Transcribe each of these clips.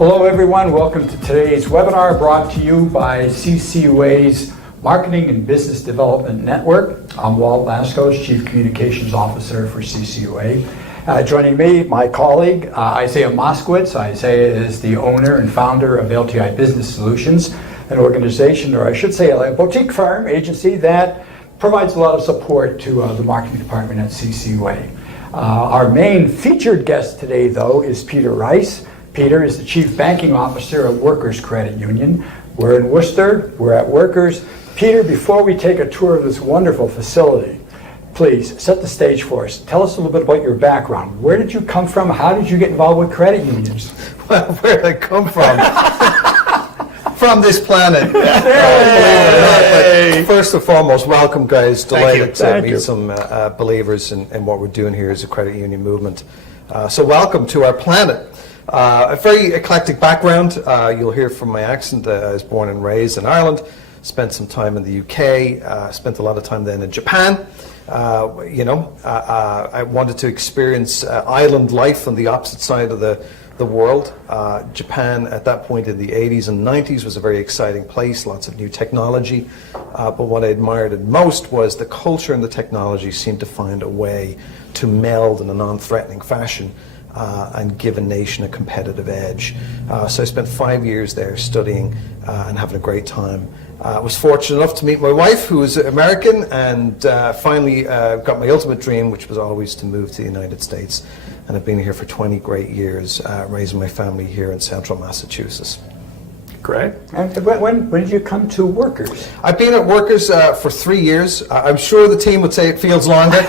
Hello everyone, welcome to today's webinar brought to you by CCUA's Marketing and Business Development Network. I'm Walt Lascos, Chief Communications Officer for CCUA. Joining me, my colleague, Isaiah Moskowitz. Isaiah is the owner and founder of LTI Business Solutions, an organization, or I should say a boutique firm agency that provides a lot of support to the marketing department at CCUA. Our main featured guest today, though, is Peter Rice. Peter is the Chief Banking Officer of Workers Credit Union. We're in Worcester, we're at Workers. Peter, before we take a tour of this wonderful facility, please set the stage for us. Tell us a little bit about your background. Where did you come from? How did you get involved with credit unions? Well, where did I come from? From this planet. But first and foremost, welcome guys. Delighted to meet some believers in what we're doing here as a credit union movement. So welcome to our planet. A very eclectic background. You'll hear from my accent. I was born and raised in Ireland, spent some time in the UK, spent a lot of time then in Japan. I wanted to experience island life on the opposite side of the world. Japan at that point in the 80s and 90s was a very exciting place, lots of new technology. But what I admired most was the culture and the technology seemed to find a way to meld in a non-threatening fashion and give a nation a competitive edge. So I spent 5 years there studying and having a great time. I was fortunate enough to meet my wife, who is American, and finally got my ultimate dream, which was always to move to the United States. And I've been here for 20 great years, raising my family here in central Massachusetts. Great. And when did you come to Workers? I've been at Workers for 3 years. I'm sure the team would say it feels longer,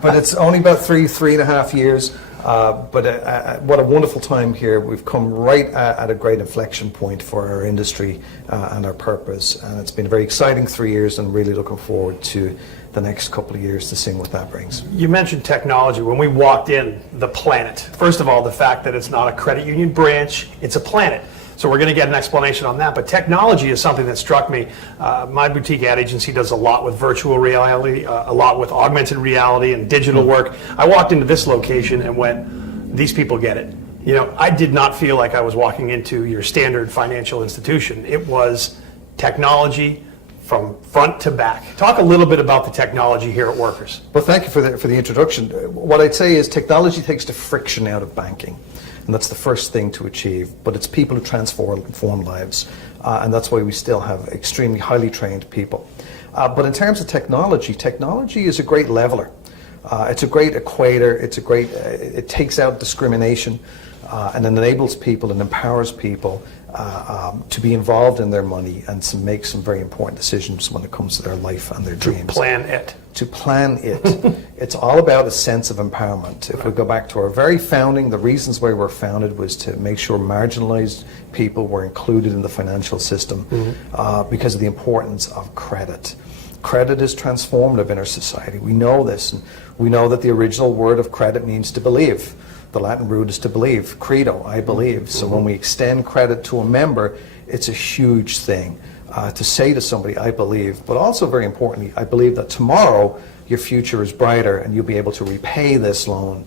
but it's only about three and a half years. But what a wonderful time here. We've come right at a great inflection point for our industry and our purpose. And it's been a very exciting 3 years, and really looking forward to the next couple of years to see what that brings. You mentioned technology. When we walked in, the planet. First of all, the fact that it's not a credit union branch, it's a planet. So we're going to get an explanation on that. But technology is something that struck me. My boutique ad agency does a lot with virtual reality, a lot with augmented reality and digital work. I walked into this location and went, these people get it. You know, I did not feel like I was walking into your standard financial institution. It was technology from front to back. Talk a little bit about the technology here at Workers. Well, thank you for the introduction. What I'd say is technology takes the friction out of banking. And that's the first thing to achieve. But it's people who transform lives. And that's why we still have extremely highly trained people. But in terms of technology is a great leveler. It's a great equator. It takes out discrimination and enables people and empowers people to be involved in their money and to make some very important decisions when it comes to their life and their dreams. To plan it. It's all about a sense of empowerment. If we go back to our very founding, the reasons why we were founded was to make sure marginalized people were included in the financial system because of the importance of credit. Credit is transformative in our society. We know this. And we know that the original word of credit means to believe. The Latin root is to believe. Credo, I believe. So when we extend credit to a member, it's a huge thing. To say to somebody, I believe, but also very importantly, I believe that tomorrow your future is brighter and you'll be able to repay this loan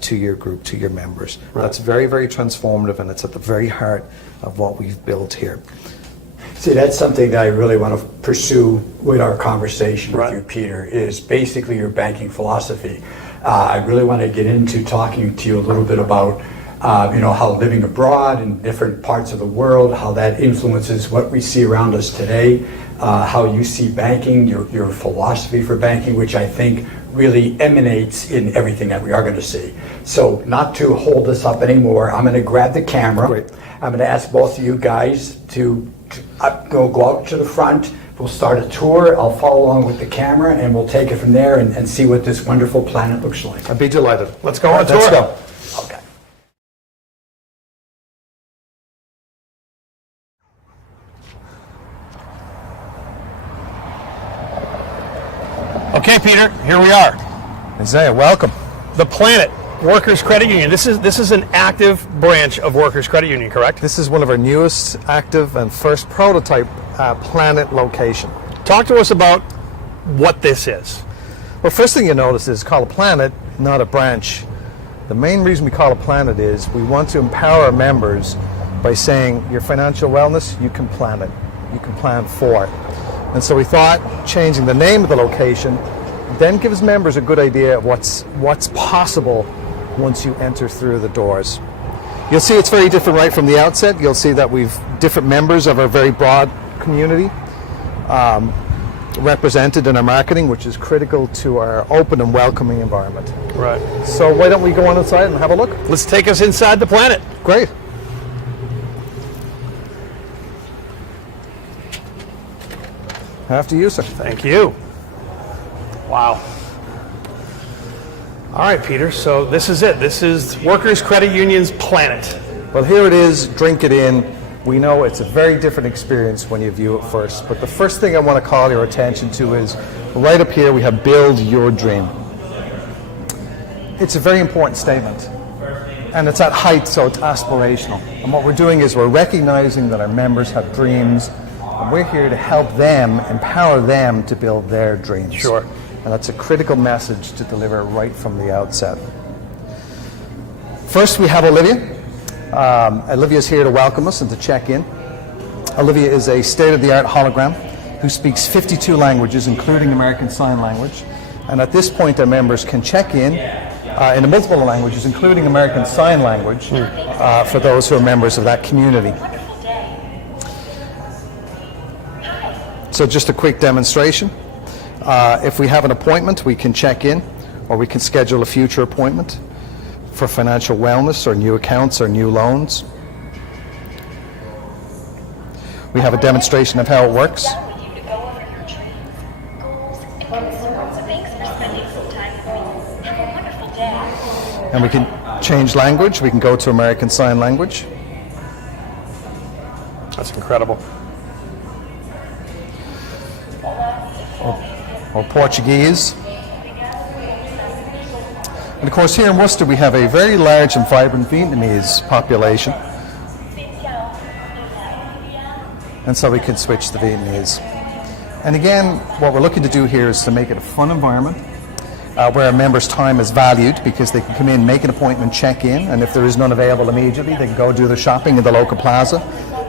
to your group, to your members. Right. That's very, very transformative, and it's at the very heart of what we've built here. See, that's something that I really want to pursue with our conversation with you, Peter, is basically your banking philosophy. I really want to get into talking to you a little bit about how living abroad in different parts of the world, how that influences what we see around us today, how you see banking, your philosophy for banking, which I think really emanates in everything that we are going to see. So not to hold this up anymore, I'm going to grab the camera. Great. I'm going to ask both of you guys to go out to the front. We'll start a tour. I'll follow along with the camera, and we'll take it from there and see what this wonderful planet looks like. I'd be delighted. Let's go on a tour. Let's go. Okay. Okay, Peter, here we are. Isaiah, welcome. The planet, Workers Credit Union. This is an active branch of Workers Credit Union, correct? This is one of our newest active and first prototype planet location. Talk to us about what this is. Well, first thing you notice is it's called a planet, not a branch. The main reason we call it Planet is we want to empower our members by saying your financial wellness, you can plan it. You can plan for it. And so we thought changing the name of the location then gives members a good idea of what's possible once you enter through the doors. You'll see it's very different right from the outset. You'll see that we've different members of our very broad community represented in our marketing, which is critical to our open and welcoming environment. Right. So why don't we go on inside and have a look? Let's take us inside the Planet. Great. After you, sir. Thank you. Wow. All right, Peter, so this is it. This is Workers Credit Union's Planet. Well, here it is. Drink it in. We know it's a very different experience when you view it first. But the first thing I want to call your attention to is right up here we have Build Your Dream. It's a very important statement. And it's at height, so it's aspirational. And what we're doing is we're recognizing that our members have dreams, and we're here to help them, empower them to build their dreams. Sure. And that's a critical message to deliver right from the outset. First, we have Olivia. Olivia is here to welcome us and to check in. Olivia is a state-of-the-art hologram who speaks 52 languages, including American Sign Language. And at this point, our members can check in multiple languages, including American Sign Language, for those who are members of that community. So just a quick demonstration. If we have an appointment, we can check in, or we can schedule a future appointment for financial wellness or new accounts or new loans. We have a demonstration of how it works. And we can change language. We can go to American Sign Language. That's incredible. Or Portuguese. And of course here in Worcester we have a very large and vibrant Vietnamese population. And so we can switch to Vietnamese. And again, what we're looking to do here is to make it a fun environment where our members' time is valued, because they can come in, make an appointment, check in, and if there is none available immediately, they can go do their shopping in the local plaza,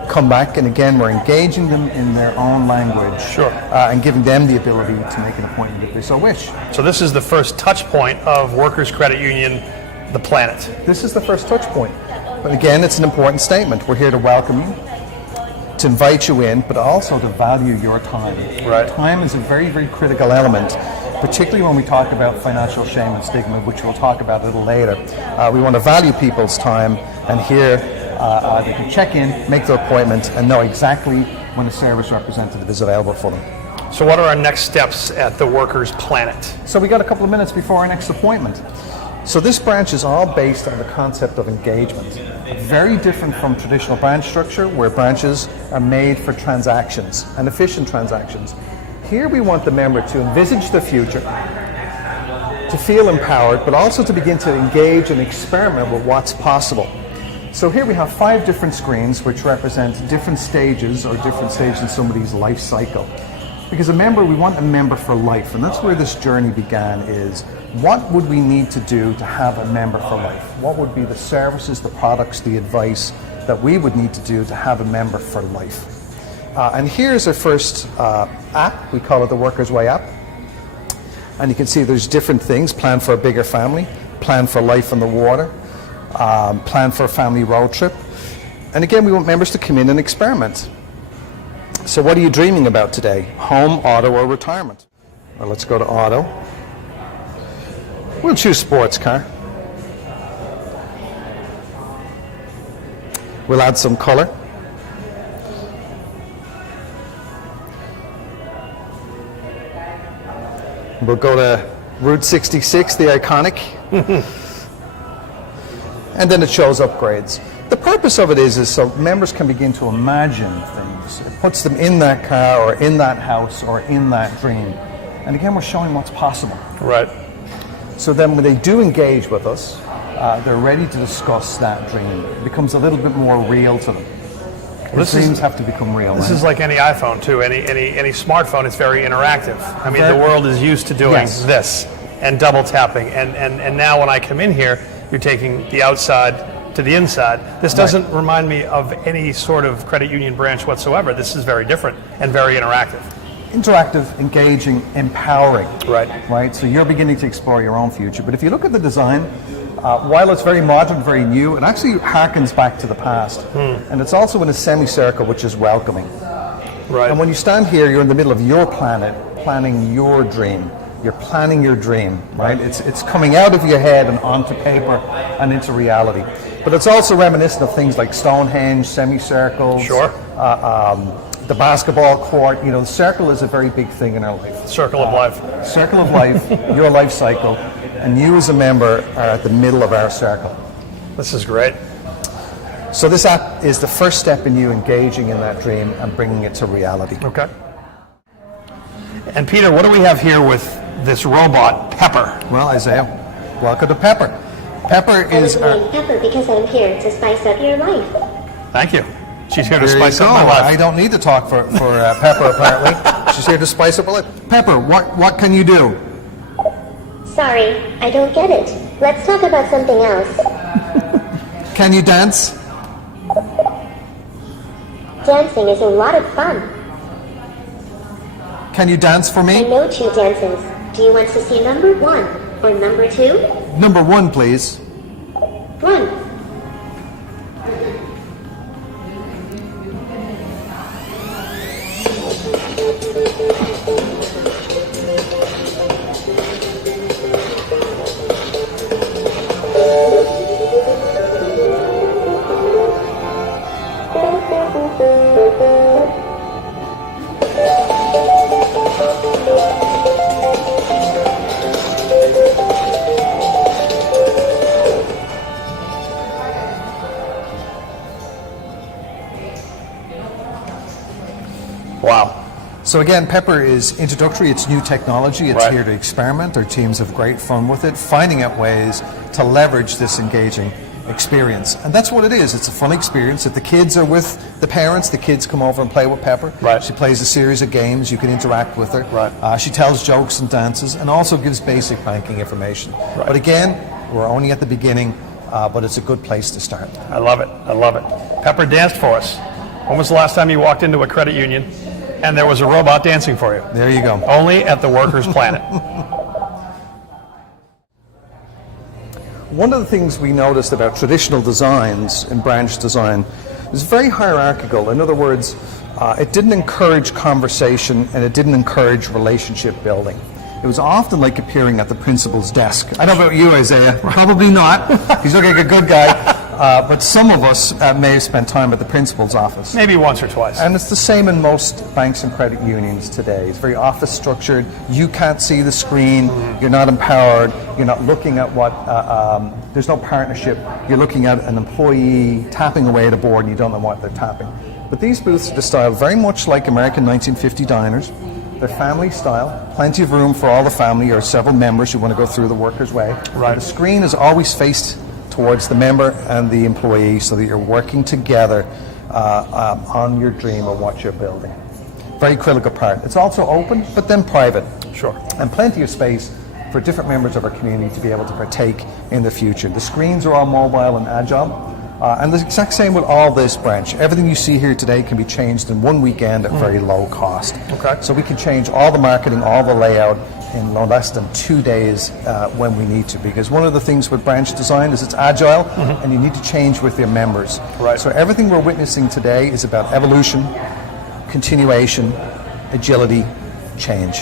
come back, and again, we're engaging them in their own language. Sure. And giving them the ability to make an appointment if they so wish. So this is the first touch point of Workers Credit Union, the Planet. This is the first touch point. But again, it's an important statement. We're here to welcome you, to invite you in, but also to value your time. Right. Time is a very, very critical element, particularly when we talk about financial shame and stigma, which we'll talk about a little later. We want to value people's time, and here they can check in, make their appointment, and know exactly when a service representative is available for them. So what are our next steps at the Workers Planet? So we got a couple of minutes before our next appointment. So this branch is all based on the concept of engagement. Very different from traditional branch structure, where branches are made for transactions and efficient transactions. Here we want the member to envisage the future, to feel empowered, but also to begin to engage and experiment with what's possible. So here we have 5 different screens which represent different stages in somebody's life cycle. Because we want a member for life, and that's where this journey began, is what would we need to do to have a member for life? What would be the services, the products, the advice that we would need to do to have a member for life? And here's our first app. We call it the Workers Way app. And you can see there's different things: plan for a bigger family, plan for life on the water, plan for a family road trip. And again, we want members to come in and experiment. So what are you dreaming about today? Home, auto, or retirement? Well, let's go to auto. We'll choose sports car. We'll add some color. We'll go to Route 66, the iconic. And then it shows upgrades. The purpose of it is so members can begin to imagine things. It puts them in that car or in that house or in that dream. And again, we're showing what's possible. Right. So then when they do engage with us, they're ready to discuss that dream. It becomes a little bit more real to them. Dreams have to become real. This is like any iPhone too, any smartphone. It's very interactive. The world is used to doing this and double tapping, and now when I come in here, you're taking the outside to the inside. This doesn't remind me of any sort of credit union branch whatsoever. This is very different and very interactive. Interactive, engaging, empowering. Right. So you're beginning to explore your own future. But if you look at the design, while it's very modern, very new, it actually harkens back to the past. And it's also in a semicircle, which is welcoming. Right. And when you stand here, you're in the middle of your planet, planning your dream. You're planning your dream, right? It's coming out of your head and onto paper and into reality. But it's also reminiscent of things like Stonehenge, semicircles. Sure. The basketball court. You know, the circle is a very big thing in our life. Circle of life. Circle of life, your life cycle, and you as a member are at the middle of our circle. This is great. So this app is the first step in you engaging in that dream and bringing it to reality. Okay. And Peter, what do we have here with this robot, Pepper? Well, Isaiah, welcome to Pepper. Pepper is I was named Pepper because I'm here to spice up your life. Thank you. She's here to There spice you up go. my life. I don't need to talk for Pepper, apparently. She's here to spice up her life. Pepper, what can you do? Sorry, I don't get it. Let's talk about something else. Can you dance? Dancing is a lot of fun. Can you dance for I me? know 2 dances. Do you want to see number 1 or number 2? Number 1, please. 1. Wow. So again, Pepper is introductory, it's new technology, it's Right. here to experiment. Our teams have great fun with it, finding out ways to leverage this engaging experience. And that's what it is, it's a fun experience. If the kids are with the parents, the kids come over and play with Pepper. Right. She plays a series of games, you can interact with her. Right. She tells jokes and dances and also gives basic banking information. Right. But again, we're only at the beginning, but it's a good place to start. I love it. I love it. Pepper danced for us. When was the last time you walked into a credit union and there was a robot dancing for you? There you go. Only at the Workers Planet. One of the things we noticed about traditional designs in branch design is very hierarchical. In other words, it didn't encourage conversation and it didn't encourage relationship building. It was often like appearing at the principal's desk. I don't know about you, Isaiah. Probably not. He's looking like a good guy. But some of us may have spent time at the principal's office. Maybe once or twice. And it's the same in most banks and credit unions today. It's very office structured. You can't see the screen. You're not empowered. You're not looking at what, there's no partnership. You're looking at an employee tapping away at a board and you don't know what they're tapping. But these booths are the style very much like American 1950 diners. They're family style, plenty of room for all the family or several members who want to go through the worker's way. Right. The screen is always faced towards the member and the employee so that you're working together on your dream of what you're building. Very critical part. It's also open, but then private. Sure. And plenty of space for different members of our community to be able to partake in the future. The screens are all mobile and agile. And the exact same with all this branch. Everything you see here today can be changed in one weekend at very low cost. Okay. So we can change all the marketing, all the layout in no less than 2 days when we need to. Because one of the things with branch design is it's agile and you need to change with your members. Right. So everything we're witnessing today is about evolution, continuation, agility, change.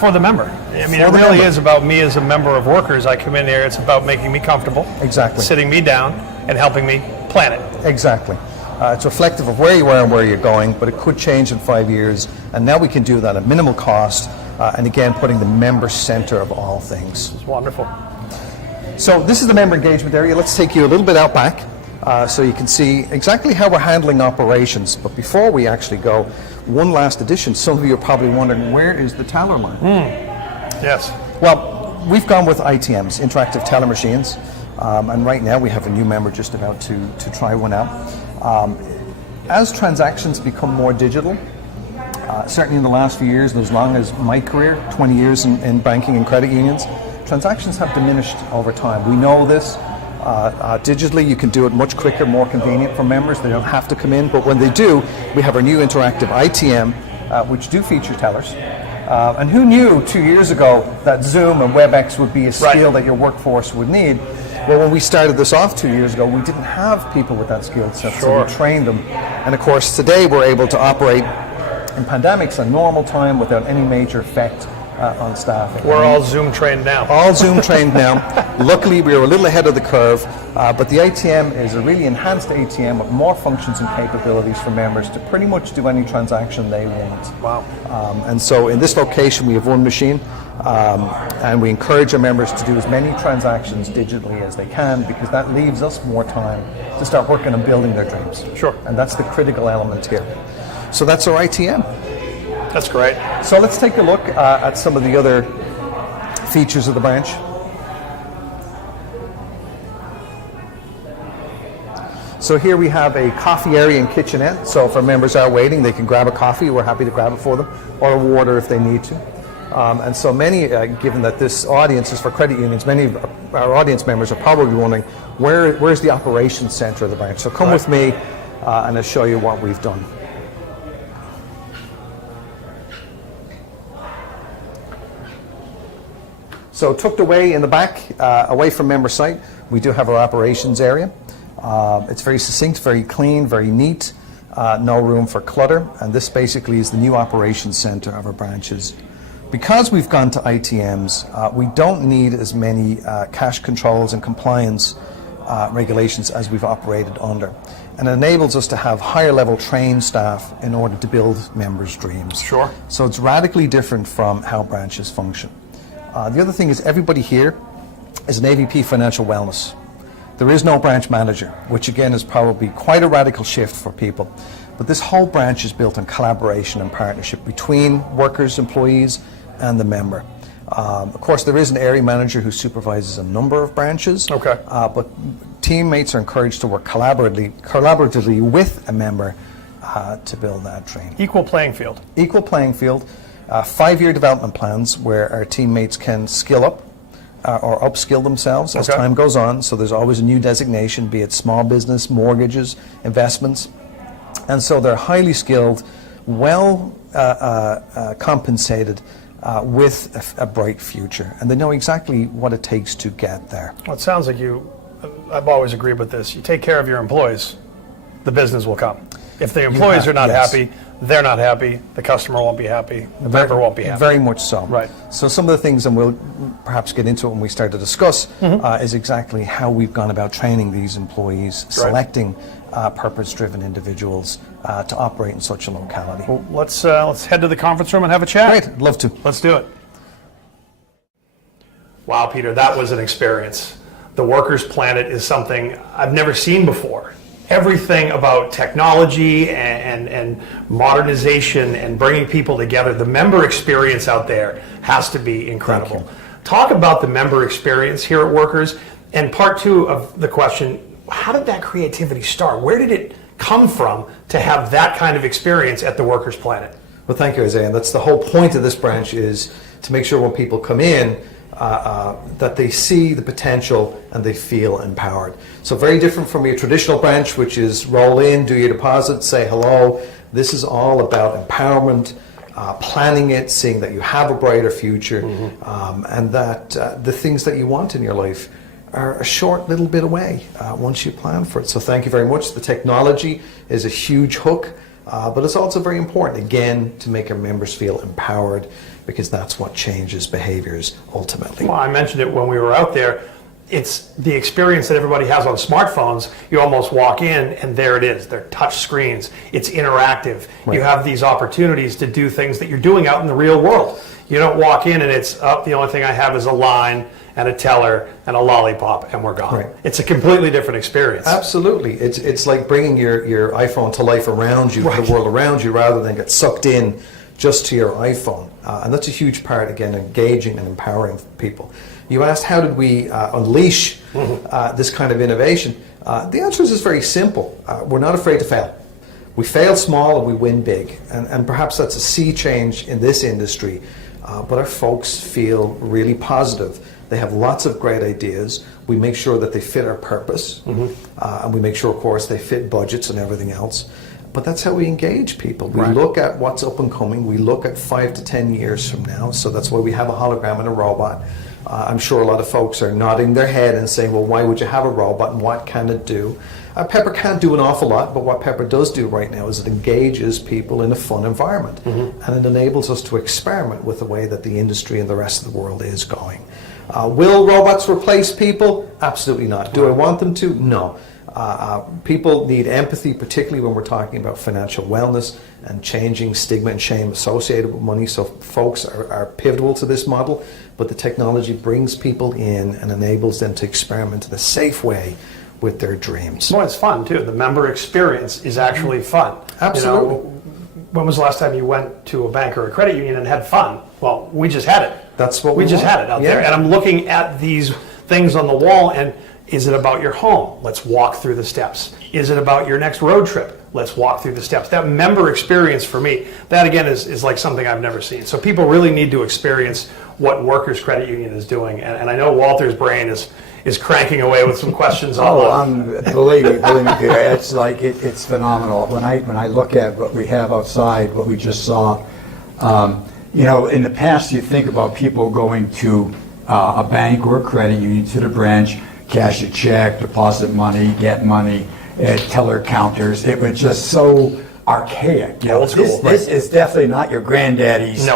For the member. I mean, For it the really member. is about me as a member of Workers. I come in here, it's about making me comfortable. Exactly. Sitting me down and helping me plan it. Exactly. It's reflective of where you are and where you're going, but it could change in 5 years. And now we can do that at minimal cost. And again, putting the member center of all things. It's wonderful. So this is the member engagement area. Let's take you a little bit out back so you can see exactly how we're handling operations. But before we actually go, one last addition. Some of you are probably wondering, where is the teller line? Yes. Well, we've gone with ITMs, interactive teller machines. And right now we have a new member just about to try one out. As transactions become more digital, certainly in the last few years, and as long as my career, 20 years in banking and credit unions, transactions have diminished over time. We know this. Digitally, you can do it much quicker, more convenient for members. They don't have to come in, but when they do, we have our new interactive ITM, which do feature tellers. And who knew 2 years ago that Zoom and WebEx would be a skill that your workforce would need? Well, when we started this off 2 years ago, we didn't have people with that skill set, so we trained them. And of course, today we're able to operate in pandemics on normal time without any major effect on staff. We're all Zoom trained now. All Zoom trained now. Luckily, we were a little ahead of the curve, but the ATM is a really enhanced ATM with more functions and capabilities for members to pretty much do any transaction they want. Wow. And so in this location, we have one machine, and we encourage our members to do as many transactions digitally as they can, because that leaves us more time to start working on building their dreams. Sure. And that's the critical element here. So that's our ITM. That's great. So let's take a look at some of the other features of the branch. So here we have a coffee area and kitchenette. So if our members are waiting, they can grab a coffee. We're happy to grab it for them, or a water if they need to. And so many, given that this audience is for credit unions, many of our audience members are probably wondering, where's the operations center of the branch? So come with me and I'll show you what we've done. So tucked away in the back, away from member site, we do have our operations area. It's very succinct, very clean, very neat, no room for clutter, and this basically is the new operations center of our branches. Because we've gone to ITMs, we don't need as many cash controls and compliance regulations as we've operated under. And it enables us to have higher level trained staff in order to build members' dreams. Sure. So it's radically different from how branches function. The other thing is everybody here is an AVP Financial Wellness. There is no branch manager, which again is probably quite a radical shift for people. But this whole branch is built on collaboration and partnership between workers, employees, and the member. Of course, there is an area manager who supervises a number of branches. Okay. But teammates are encouraged to work collaboratively with a member to build that training. Equal playing field. Equal playing field. 5-year development plans where our teammates can skill up or upskill themselves as time goes on. So there's always a new designation, be it small business, mortgages, investments. And so they're highly skilled, well compensated with a bright future. And they know exactly what it takes to get there. Well, it sounds like I've always agreed with this. You take care of your employees, the business will come. If the employees are not happy, they're not happy, the customer won't be happy, the member won't be happy. Very much so. Right. So some of the things, and we'll perhaps get into it when we start to discuss, is exactly how we've gone about training these employees, selecting purpose-driven individuals to operate in such a locality. Well, let's head to the conference room and have a chat. Great, I'd love to. Let's do it. Wow, Peter, that was an experience. The Workers Planet is something I've never seen before. Everything about technology and modernization and bringing people together, the member experience out there has to be incredible. Talk about the member experience here at Workers, and part two of the question, how did that creativity start? Where did it come from to have that kind of experience at the Workers Planet? Well, thank you, Isaiah. And that's the whole point of this branch, is to make sure when people come in that they see the potential and they feel empowered. So very different from your traditional branch, which is roll in, do your deposit, say hello. This is all about empowerment, planning it, seeing that you have a brighter future, and that the things that you want in your life are a short little bit away once you plan for it. So thank you very much. The technology is a huge hook, but it's also very important, again, to make our members feel empowered, because that's what changes behaviors ultimately. Well, I mentioned it when we were out there. It's the experience that everybody has on smartphones. You almost walk in and there it is. They're touch screens. It's interactive. Right. You have these opportunities to do things that you're doing out in the real world. You don't walk in and it's, the only thing I have is a line and a teller and a lollipop and we're gone. Right. It's a completely different experience. Absolutely. It's like bringing your iPhone to life around you, the world around you, rather than get sucked in just to your iPhone. And that's a huge part, again, engaging and empowering people. You asked, how did we unleash this kind of innovation? The answer is very simple. We're not afraid to fail. We fail small and we win big. And perhaps that's a sea change in this industry. But our folks feel really positive. They have lots of great ideas. We make sure that they fit our purpose, and we make sure, of course, they fit budgets and everything else. But that's how we engage people. We look at what's up and coming. We look at 5 to 10 years from now. So that's why we have a hologram and a robot. I'm sure a lot of folks are nodding their head and saying, well, why would you have a robot and what can it do? Pepper can't do an awful lot, but what Pepper does do right now is it engages people in a fun environment. And it enables us to experiment with the way that the industry and the rest of the world is going. Will robots replace people? Absolutely not. Do I want them to? No. People need empathy, particularly when we're talking about financial wellness and changing stigma and shame associated with money. So folks are pivotal to this model, but the technology brings people in and enables them to experiment in a safe way with their dreams. Well, it's fun too. The member experience is actually fun. Absolutely. You know, when was the last time you went to a bank or a credit union and had fun? Well, we just had it. That's what we just want. had it out there. And I'm looking at these things on the wall, and is it about your home? Let's walk through the steps. Is it about your next road trip? Let's walk through the steps. That member experience for me, that again is like something I've never seen. So people really need to experience what Workers Credit Union is doing. And I know Walter's brain is cranking away with some questions on Believe me, Peter, it's like it's phenomenal. When I look at what we have outside, what we just saw, in the past you think about people going to a bank or a credit union, to the branch, cash a check, deposit money, get money, teller counters. It was just so archaic. Old school. This is definitely not your granddaddy's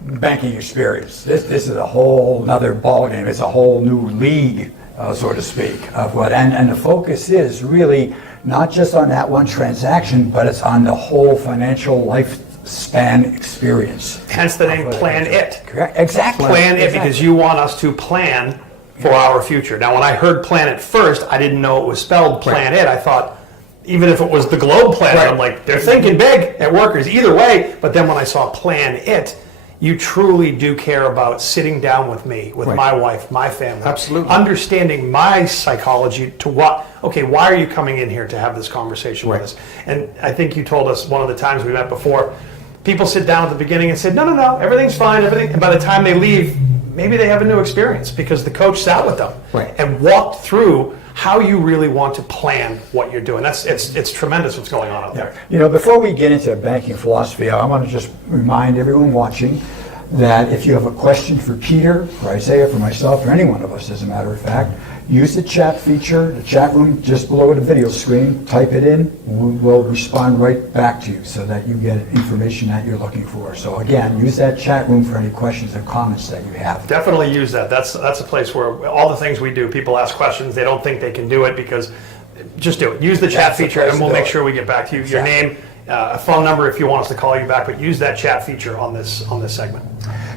banking experience. This is a whole other ballgame. It's a whole new league, so to speak, of what. And the focus is really not just on that one transaction, but it's on the whole financial lifespan experience. Hence the name Plan It. Correct. Exactly. Plan It, because you want us to plan for our future. Now, when I heard Plan It first, I didn't know it was spelled Plan It. I thought, even if it was the Globe Planet, I'm like, they're thinking big at Workers either way. But then when I saw Plan It, you truly do care about sitting down with me, with my wife, my family. Absolutely. Understanding my psychology to why are you coming in here to have this conversation with us? And I think you told us one of the times we met before, people sit down at the beginning and said, no, everything's fine, everything. And by the time they leave, maybe they have a new experience because the coach sat with them and walked through how you really want to plan what you're doing. It's tremendous what's going on out there. Before we get into banking philosophy, I want to just remind everyone watching that if you have a question for Peter, for Isaiah, for myself, or any one of us, as a matter of fact, use the chat feature, the chat room just below the video screen, type it in, we'll respond right back to you so that you get information that you're looking for. So again, use that chat room for any questions or comments that you have. Definitely use that. That's a place where all the things we do, people ask questions, they don't think they can do it because, just do it. Use the chat feature and we'll make sure we get back to you. Your name, a phone number if you want us to call you back, but use that chat feature on this segment.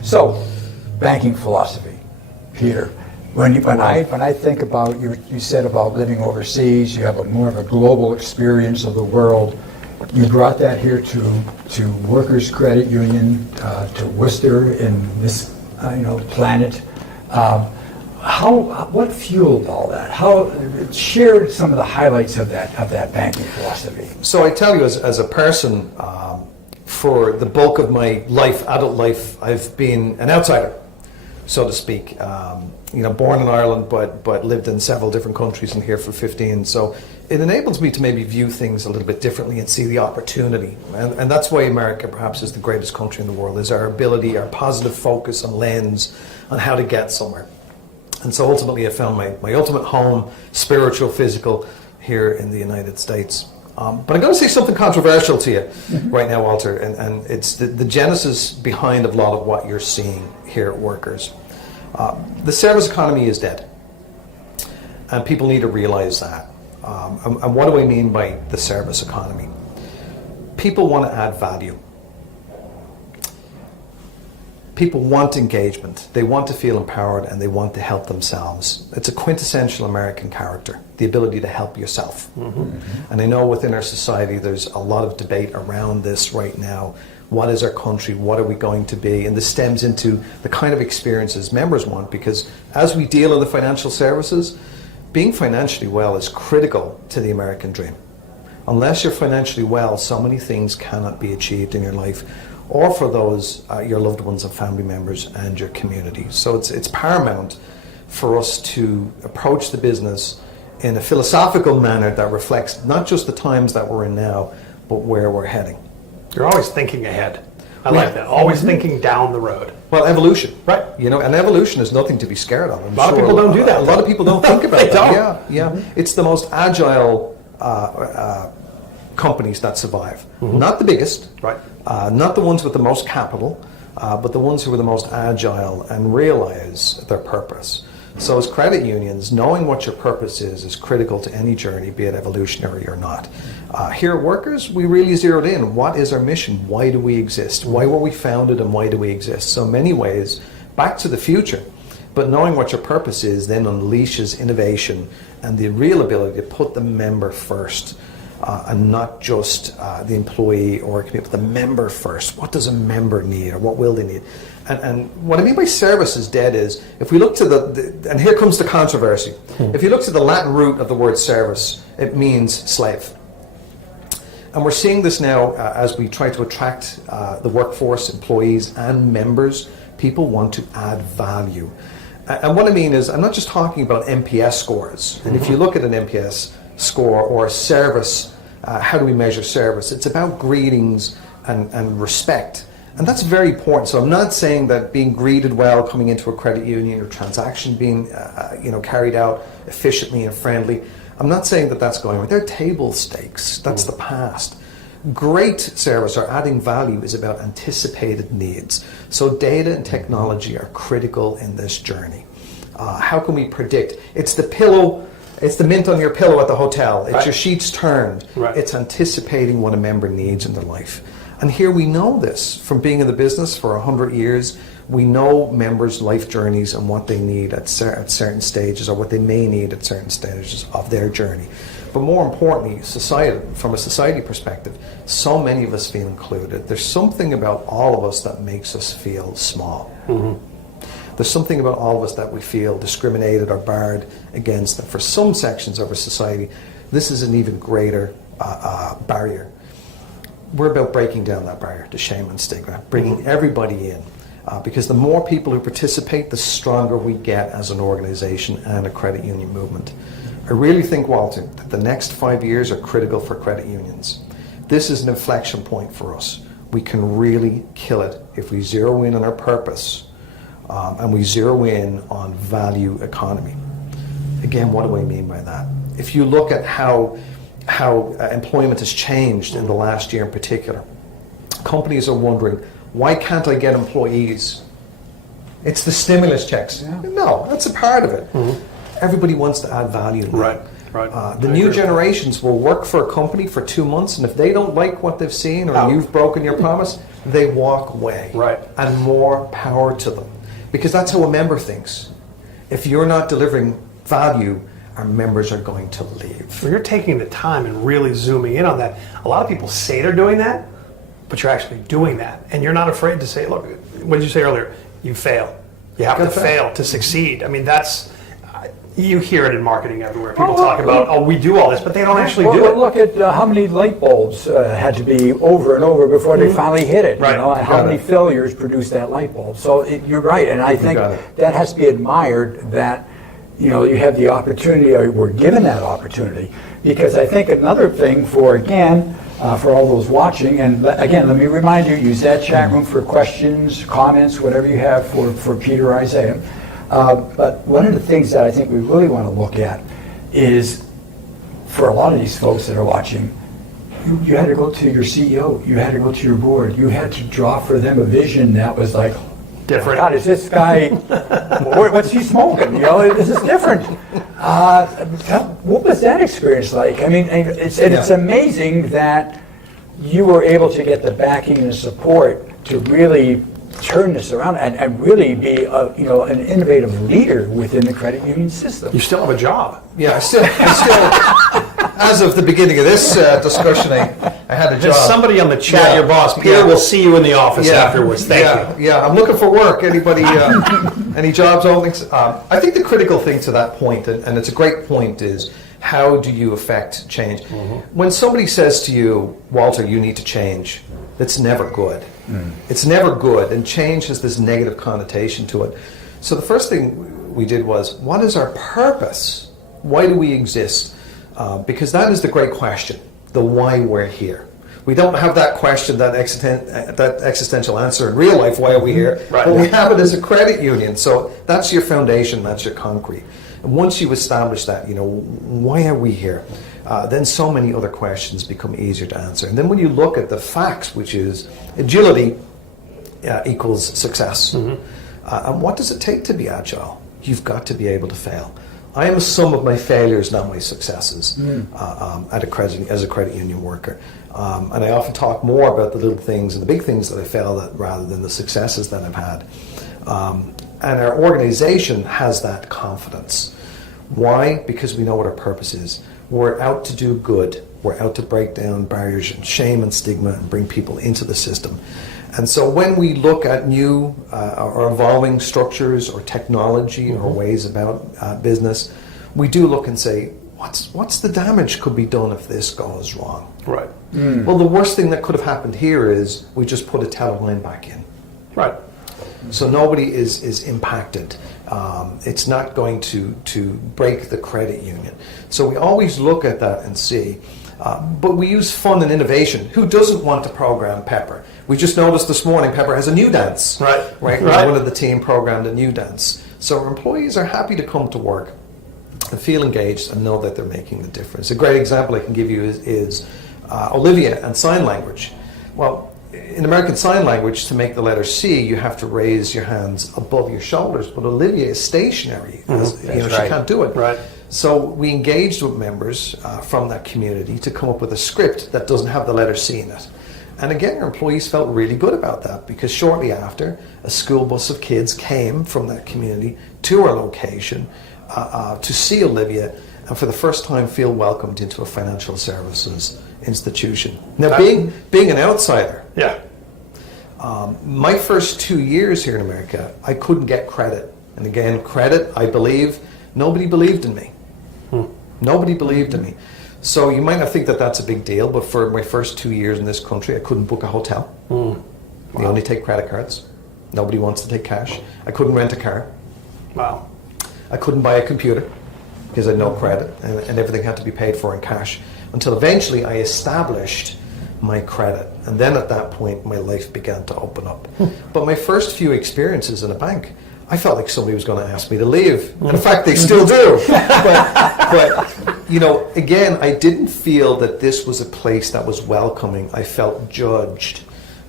So, banking philosophy, Peter. When I think about you said about living overseas, you have more of a global experience of the world. You brought that here to Workers Credit Union, to Worcester in this planet. What fueled all that? Share some of the highlights of that banking philosophy. So I tell you, as a person, for the bulk of my adult life, I've been an outsider, so to speak. Born in Ireland, but lived in several different countries and here for 15. So it enables me to maybe view things a little bit differently and see the opportunity. And that's why America perhaps is the greatest country in the world, is our ability, our positive focus and lens on how to get somewhere. And so ultimately I found my ultimate home, spiritual, physical, here in the United States. But I'm going to say something controversial to you right now, Walter, and it's the genesis behind a lot of what you're seeing here at Workers. The service economy is dead, and people need to realize that. And what do I mean by the service economy? People want to add value. People want engagement. They want to feel empowered and they want to help themselves. It's a quintessential American character, the ability to help yourself. And I know within our society there's a lot of debate around this right now. What is our country? What are we going to be? And this stems into the kind of experiences members want, because as we deal in the financial services, being financially well is critical to the American dream. Unless you're financially well, so many things cannot be achieved in your life, or for those your loved ones and family members and your community. So it's paramount for us to approach the business in a philosophical manner that reflects not just the times that we're in now, but where we're heading. You're always thinking ahead. I like that. Always thinking down the road. Well, evolution. Right. You know, and evolution is nothing to be scared of. A lot of people don't do that. A lot of people don't think about They that. don't. Yeah. It's the most agile companies that survive. Not the biggest. Right. Not the ones with the most capital, but the ones who are the most agile and realize their purpose. So as credit unions, knowing what your purpose is critical to any journey, be it evolutionary or not. Here at Workers, we really zeroed in. What is our mission? Why do we exist? Why were we founded and why do we exist? So in many ways, back to the future. But knowing what your purpose is then unleashes innovation and the real ability to put the member first. And not just the employee or the member first. What does a member need, or what will they need? And what I mean by service is dead is, if we look to and here comes the controversy. If you look to the Latin root of the word service, it means slave. And we're seeing this now as we try to attract the workforce, employees and members. People want to add value. And what I mean is, I'm not just talking about NPS scores. And if you look at an NPS score or service, how do we measure service? It's about greetings and respect. And that's very important. So I'm not saying that being greeted well, coming into a credit union or transaction being carried out efficiently and friendly, I'm not saying that that's going on. They're table stakes. That's the past. Great service or adding value is about anticipated needs. So data and technology are critical in this journey. How can we predict? It's the pillow. It's the mint on your pillow at the hotel. It's your sheets turned. Right. It's anticipating what a member needs in their life. And here we know this from being in the business for 100 years. We know members' life journeys and what they need at certain stages, or what they may need at certain stages of their journey. But more importantly, from a society perspective, so many of us feel included. There's something about all of us that makes us feel small. There's something about all of us that we feel discriminated or barred against. And for some sections of our society, this is an even greater barrier. We're about breaking down that barrier to shame and stigma, bringing everybody in. Because the more people who participate, the stronger we get as an organization and a credit union movement. I really think, Walter, that the next 5 years are critical for credit unions. This is an inflection point for us. We can really kill it if we zero in on our purpose. And we zero in on value economy. Again, what do I mean by that? If you look at how employment has changed in the last year in particular, companies are wondering, why can't I get employees? It's the stimulus checks. Yeah. No, that's a part of it. Everybody wants to add value. Right. The new generations will work for a company for 2 months, and if they don't like what they've seen or you've broken your promise, they walk away. Right. And more power to them. Because that's how a member thinks. If you're not delivering value, our members are going to leave. So you're taking the time and really zooming in on that. A lot of people say they're doing that, but you're actually doing that. And you're not afraid to say, look, what did you say earlier? You fail. You have to fail to succeed. I mean, that's, you hear it in marketing everywhere. People talk about, we do all this, but they don't actually do it. Look at how many light bulbs had to be over and over before they finally hit it. Right. You know, and how many failures produced that light bulb. So you're right, and I think that has to be admired that you have the opportunity, or we're given that opportunity. Because I think another thing for all those watching, and again, let me remind you, use that chat room for questions, comments, whatever you have for Peter or Isaiah. But one of the things that I think we really want to look at is, for a lot of these folks that are watching, you had to go to your CEO, you had to go to your board, you had to draw for them a vision that was like, different. God, is this guy, what's he smoking? This is different. What was that experience like? I mean, it's amazing that you were able to get the backing and support to really turn this around and really be an innovative leader within the credit union system. You still have a job. Yeah, I still as of the beginning of this discussion, I had a job. There's somebody on the chat, your boss, Peter, will see you in the office afterwards. Thank you. Yeah, I'm looking for work. Anybody, any jobs openings? I think the critical thing to that point, and it's a great point, is how do you affect change? When somebody says to you, Walter, you need to change, that's never good. It's never good, and change has this negative connotation to it. So the first thing we did was, what is our purpose? Why do we exist? Because that is the great question, the why we're here. We don't have that question, that existential answer in real life, why are we here? Right. But we have it as a credit union. So that's your foundation, that's your concrete. And once you establish that, why are we here? Then so many other questions become easier to answer. And then when you look at the facts, which is agility equals success. And what does it take to be agile? You've got to be able to fail. I am a sum of my failures, not my successes, as a credit union worker. And I often talk more about the little things and the big things that I failed at rather than the successes that I've had. And our organization has that confidence. Why? Because we know what our purpose is. We're out to do good. We're out to break down barriers and shame and stigma and bring people into the system. And so when we look at new or evolving structures or technology or ways about business, we do look and say, what's the damage could be done if this goes wrong? Right. Well, the worst thing that could have happened here is we just put a teller line back in. Right. So nobody is impacted. It's not going to break the credit union. So we always look at that and see. But we use fun and innovation. Who doesn't want to program Pepper? We just noticed this morning Pepper has a new dance. Right. One of the team programmed a new dance. So our employees are happy to come to work and feel engaged and know that they're making the difference. A great example I can give you is Olivia and sign language. Well, in American Sign Language, to make the letter C, you have to raise your hands above your shoulders. But Olivia is stationary. She can't do it. Right. So we engaged with members from that community to come up with a script that doesn't have the letter C in it. And again, our employees felt really good about that because shortly after, a school bus of kids came from that community to our location to see Olivia and for the first time feel welcomed into a financial services institution. Now, being an outsider, my first 2 years here in America, I couldn't get credit. And again, credit, I believe, nobody believed in me. Nobody believed in me. So you might not think that that's a big deal, but for my first 2 years in this country, I couldn't book a hotel. They only take credit cards. Nobody wants to take cash. I couldn't rent a car. Wow. I couldn't buy a computer because I had no credit, and everything had to be paid for in cash. Until eventually I established my credit. And then at that point, my life began to open up. But my first few experiences in a bank, I felt like somebody was going to ask me to leave. And in fact, they still do. but again, I didn't feel that this was a place that was welcoming. I felt judged,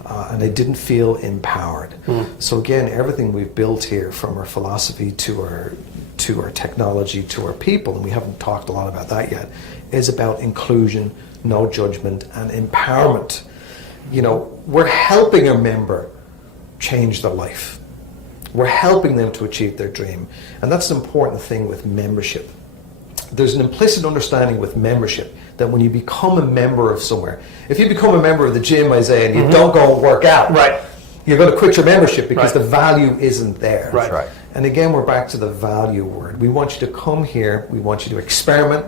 and I didn't feel empowered. So again, everything we've built here, from our philosophy to our technology to our people, and we haven't talked a lot about that yet, is about inclusion, no judgment, and empowerment. We're helping a member change their life. We're helping them to achieve their dream. And that's an important thing with membership. There's an implicit understanding with membership that when you become a member of somewhere, if you become a member of the gym, Isaiah, and you don't go and work out, you're going to quit your membership because the value isn't there. Right. And again, we're back to the value word. We want you to come here. We want you to experiment.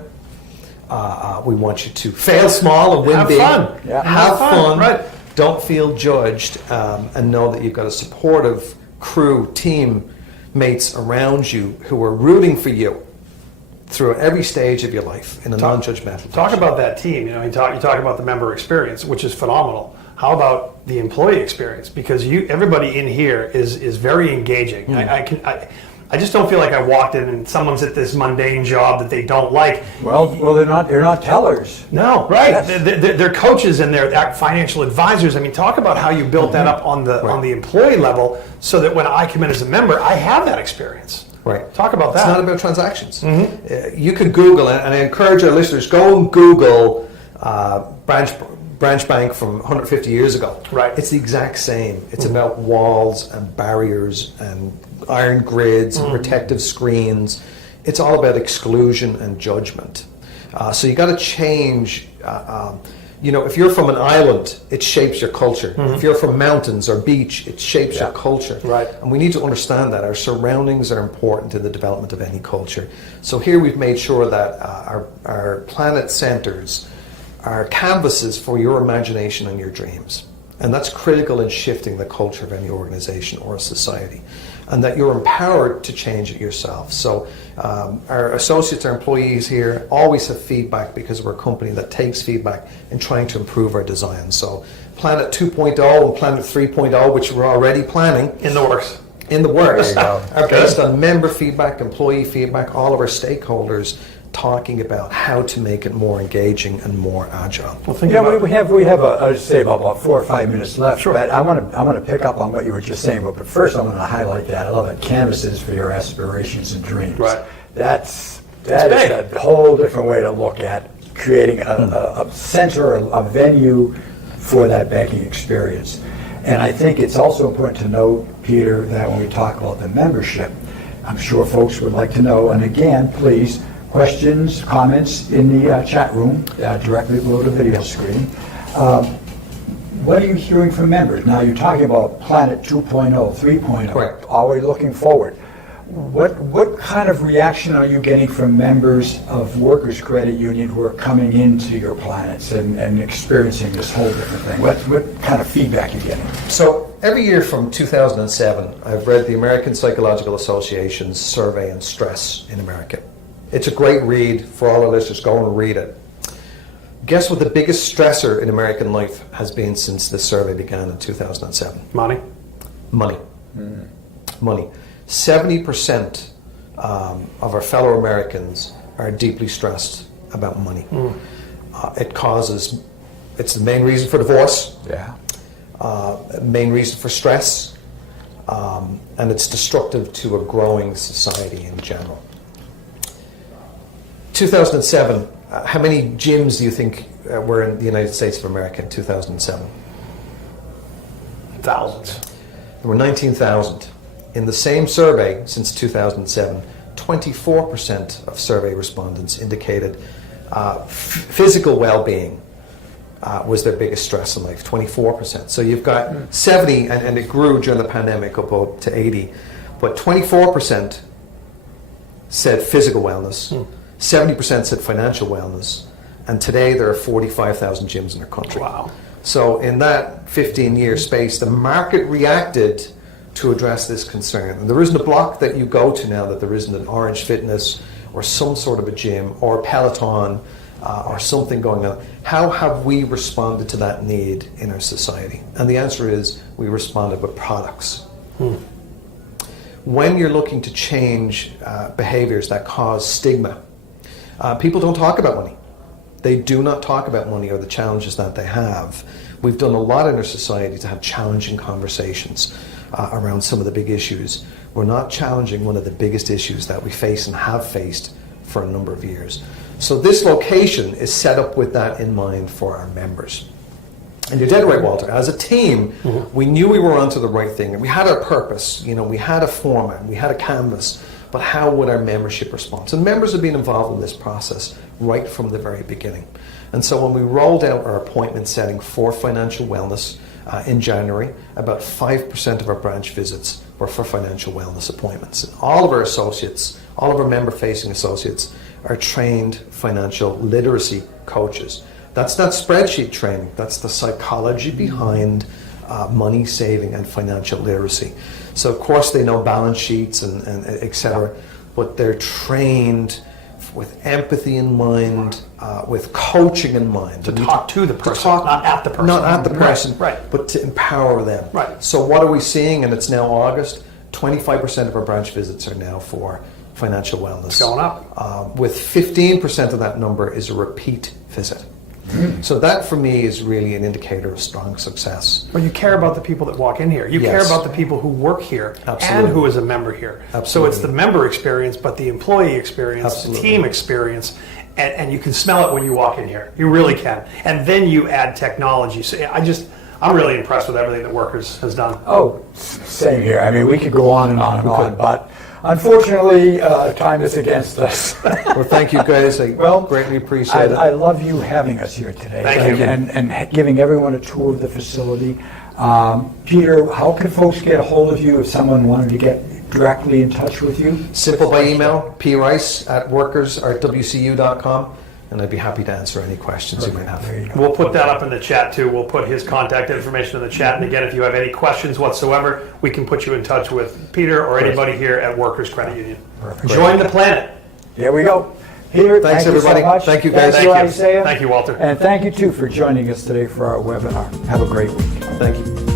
We want you to fail small and win big. Fun. Yeah. Have fun. Right. Don't feel judged, and know that you've got a supportive crew, team mates around you who are rooting for you through every stage of your life in a non-judgmental Talk fashion. about that team. You talk about the member experience, which is phenomenal. How about the employee experience? Because everybody in here is very engaging. I just don't feel like I walked in and someone's at this mundane job that they don't like. Well, they're not tellers. No, right? Yes. They're coaches and they're financial advisors. I mean, talk about how you built that up on the employee level, so that when I come in as a member, I have that experience. Right. Talk about that. It's not about transactions. You could Google, and I encourage our listeners, go and Google branch bank from 150 years ago. Right. It's the exact same. It's about walls and barriers and iron grids and protective screens. It's all about exclusion and judgment. So you got to change. If you're from an island, it shapes your culture. If you're from mountains or beach, it shapes your culture. Right. And we need to understand that our surroundings are important to the development of any culture. So here we've made sure that our planet centers are canvases for your imagination and your dreams. And that's critical in shifting the culture of any organization or a society. and that you're empowered to change it yourself. So our associates, our employees here always have feedback because we're a company that takes feedback in trying to improve our design. So Planet 2.0 and Planet 3.0, which we're already planning. In the works. In the works, are based on member feedback, employee feedback, all of our stakeholders talking about how to make it more engaging and more agile. Well, think Yeah, about we have I'd say about 4 or 5 minutes left. Sure. But I want to pick up on what you were just saying. But first, I want to highlight that. I love it. Canvases for your aspirations and dreams. Right. That big. is a whole different way to look at creating a center, a venue for that banking experience. And I think it's also important to note, Peter, that when we talk about the membership, I'm sure folks would like to know. And again, please, questions, comments in the chat room, directly below the video screen. What are you hearing from members? Now, you're talking about Planet 2.0, 3.0, Correct. always looking forward. What kind of reaction are you getting from members of Workers Credit Union who are coming into your planets and experiencing this whole different thing? What kind of feedback are you getting? So every year from 2007, I've read the American Psychological Association's survey on stress in America. It's a great read for all our listeners. Go and read it. Guess what the biggest stressor in American life has been since this survey began in 2007? money. Money. Money. 70% of our fellow Americans are deeply stressed about money. It's the main reason for divorce, Yeah. main reason for stress, and it's destructive to a growing society in general. 2007, how many gyms do you think were in the United States of America in 2007? Thousands. There were 19,000. In the same survey since 2007, 24% of survey respondents indicated physical well-being was their biggest stress in life, 24%. So you've got 70, and it grew during the pandemic up to 80, but 24% said physical wellness, 70% said financial wellness, and today there are 45,000 gyms in our country. Wow. So in that 15-year space, the market reacted to address this concern. And there isn't a block that you go to now that there isn't an Orange Fitness or some sort of a gym or Peloton or something going on. How have we responded to that need in our society? And the answer is we responded with products. When you're looking to change behaviors that cause stigma, people don't talk about money. They do not talk about money or the challenges that they have. We've done a lot in our society to have challenging conversations around some of the big issues. We're not challenging one of the biggest issues that we face and have faced for a number of years. So this location is set up with that in mind for our members. And you're dead right, Walter. As a team, we knew we were onto the right thing, and we had our purpose. You know, we had a format, we had a canvas, but how would our membership respond? And members have been involved in this process right from the very beginning. And so when we rolled out our appointment setting for financial wellness in January, about 5% of our branch visits were for financial wellness appointments. And all of our associates, all of our member-facing associates are trained financial literacy coaches. That's not spreadsheet training, that's the psychology behind money saving and financial literacy. So of course they know balance sheets and et cetera, but they're trained with empathy in mind, with coaching in mind. To talk to the person, not at the person. Not at the person, Right. but to empower them. Right. So what are we seeing? And it's now August, 25% of our branch visits are now for financial wellness. It's going up. With 15% of that number is a repeat visit. So that for me is really an indicator of strong success. But you care about the people that walk in here. You care Yes. about the people who work here Absolutely. and who is a member here. So Absolutely. it's the member experience, but the employee experience, Absolutely. the team experience, and you can smell it when you walk in here. You really can. And then you add technology. So I'm really impressed with everything that Workers has done. Oh, same here. I mean, we could go on and on and on, but unfortunately, time is against us. Well, thank you guys. I Well, greatly appreciate it. I love you having us here today. Thank you. And giving everyone a tour of the facility. Peter, how can folks get a hold of you if someone wanted to get directly in touch with you? Simple by email, price@workers.wcu.com. and I'd be happy to answer any questions you might have. There you go. We'll put that up in the chat too. We'll put his contact information in the chat. And again, if you have any questions whatsoever, we can put you in touch with Peter or anybody here at Workers Credit Union. Perfect. Join the planet. Here we go. Peter, Thanks, thank you so everybody. much. Thank you, guys. Thank you, Thank you. Isaiah. Thank you, Walter. And thank you too for joining us today for our webinar. Have a great week. Thank you.